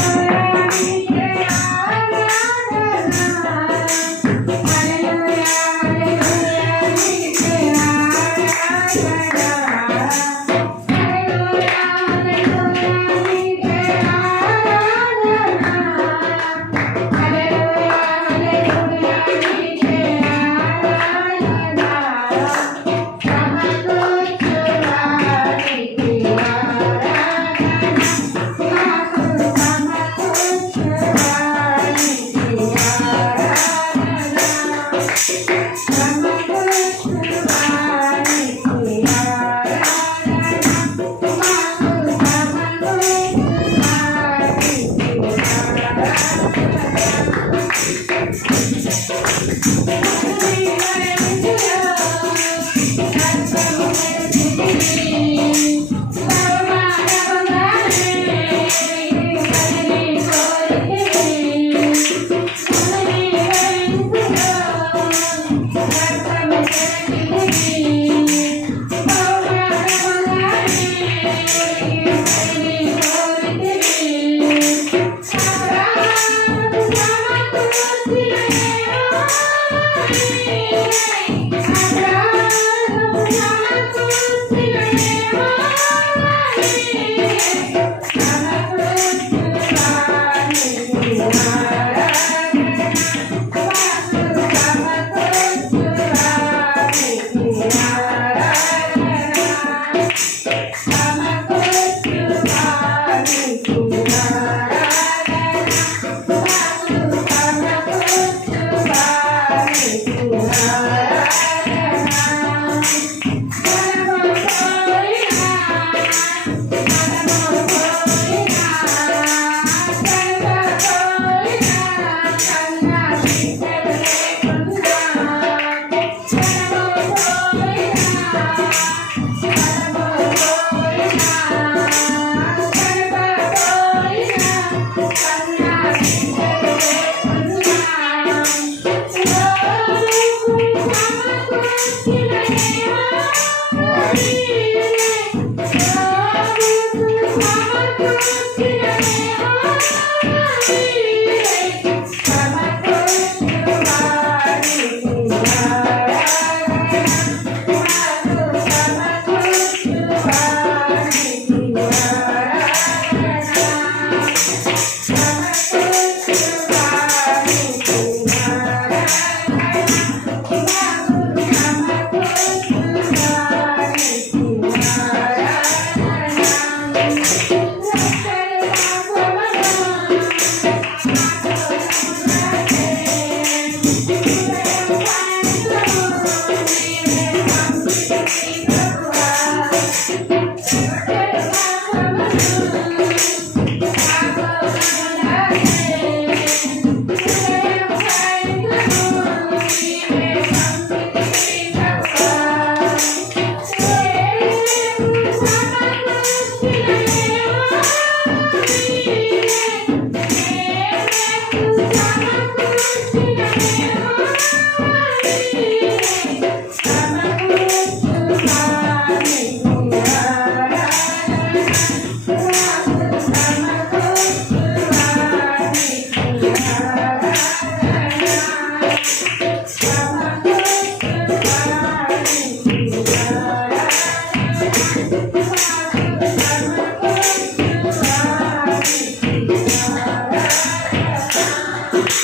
Thank